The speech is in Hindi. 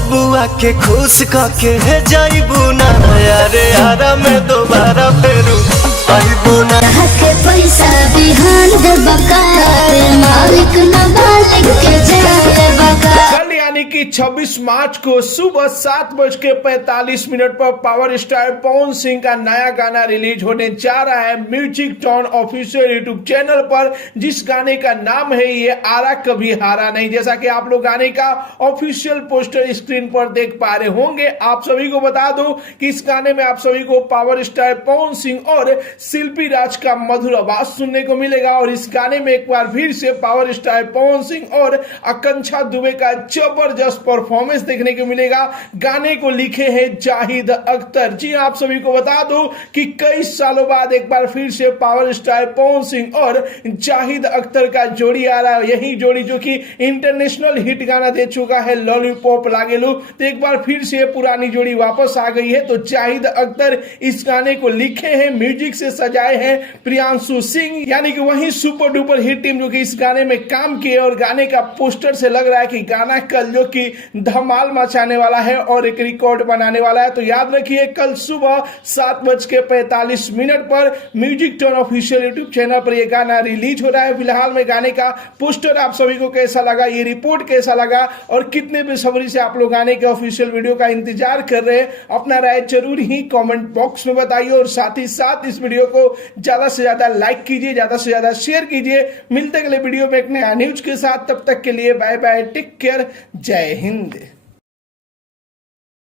बबुआ के खुश करके जाइबू ना यारे यारा में दोबारा फेरू आइबू ना। के पैसा बिहान दे बका मालिक न मालिक के जाए बका। कल यानी कि 26 मार्च को सुबह 7:45 पर पावर स्टार पवन सिंह का नया गाना रिलीज होने जा रहा है music tone official YouTube channel पर, जिस गाने का नाम है ये आरा कभी हारा नहीं। जैसा कि आप लोग गाने का ऑफिशियल पोस्टर स्क्रीन पर देख पा रहे होंगे। आप सभी को बता दो कि इस गाने में आप सभी को पावर स्टार पवन सिंह और शिल्पी राज का मधुर आवाज सुनने को मिलेगा। और इस गाने में एक बार फिर से पावर स्टार पवन सिंह और आकांक्षा दुबे का जबरदस्त परफॉर्मेंस देखने को मिलेगा। गाने को लिखे हैं जाहिद अख्तर जी। आप सभी को बता दो कि कई सालों बाद एक बार फिर से पावर स्टार पवन सिंह और जाहिद अख्तर का जोड़ी आ रहा है। यही जोड़ी जो कि इंटरनेशनल हिट गाना दे चुका है लॉलीपॉप लागेलू, तो एक बार फिर से पुरानी जोड़ी वापस आ गई है। तो जाहिद अख्तर इस गाने को लिखे हैं, म्यूजिक से सजाए हैं प्रियांशु सिंह, यानी कि वही सुपर डुपर हिट टीम जो कि इस गाने में काम किए। और गाने का पोस्टर से लग रहा है कि गाना कल जो कि धमाल मचाने वाला है और एक रिकॉर्ड बनाने वाला है। तो याद रखिए कल सुबह 7:45 पर music tone official YouTube channel पर यह गाना रिलीज हो रहा है। फिलहाल में गाने का पोस्टर आप सभी को कैसा लगा, ये रिपोर्ट कैसा लगा और कितने बेसब्री से आप लोग गाने के ऑफिशियल वीडियो का इंतजार कर रहे हैं, अपना राय जरूर ही कमेंट बॉक्स में बताइए। और साथ ही साथ इस वीडियो को ज्यादा से ज्यादा लाइक कीजिए, ज्यादा से ज्यादा शेयर कीजिए। मिलते अगले वीडियो में एक नया न्यूज के साथ, तब तक के लिए बाय बाय, टेक केयर, जय हिंद।